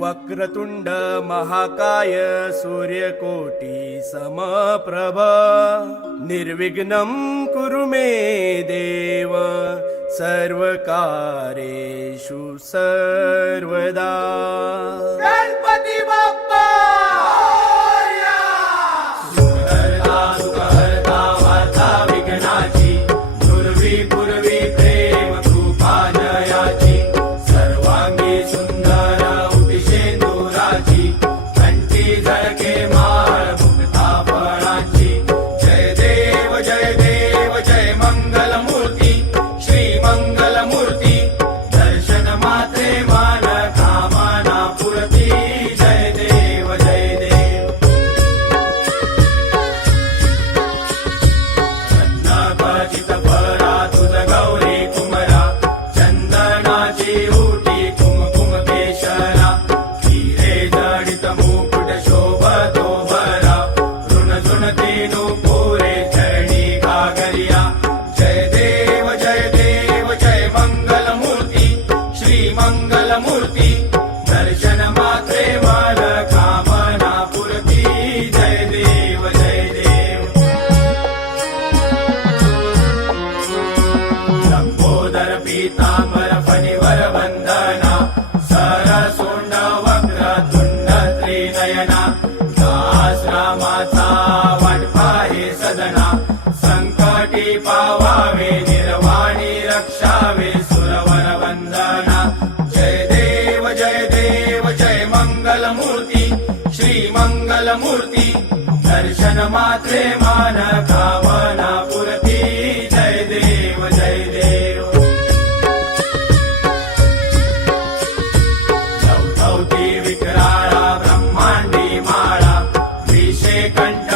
वक्रतुंड महाकाय सूर्यकोटी समप्रभ निर्विघ्नं कुरु मे देव सर्वकार्येषु सर्वदा। गणपती बाप्पा सुहर्ता सुखहर्ता वार्ता विघ्नाची दुर्वी पूर्वी प्रेम कृपा जयाची सर्वांगी सुंदर उपिशेंदुराची कंठी झळके माळ मुक्ता फळाची। जय देव जय देव जय मंगल मूर्ती श्री मंगल मूर्ती दर्शन मात्रे मान कामना पूर्ती। जय देव जय देव रत्नाखचित भरा तुझ गौरी कुमरा चंदनाची उटी कुमकुम केशरा हिरे जडित मुकुट शोभतो भरा ऋण झुणती नुपुरे चरणी घागरिया। जय देव जय देव जय मंगल मूर्ती श्री मंगल मूर्ती दर्शन मात्रे मन कामना पूर्ती। जय देव जय देव लंबोदर पीतांबर फणिवर वंदना सरसोंड वक्रतुंड त्रिनयना दास रामाचा वाटपा हे सदना संकटी पावावे निर्वाणी रक्षावे सुरवर वंदना। जय देव जय देव जय मंगल मूर्ती श्री मंगल मूर्ती दर्शन मात्रे मान कामना पूर्ती। जय देव जय देव चौथौती विक्राळा ब्रह्मांडी माळा विषे कंठ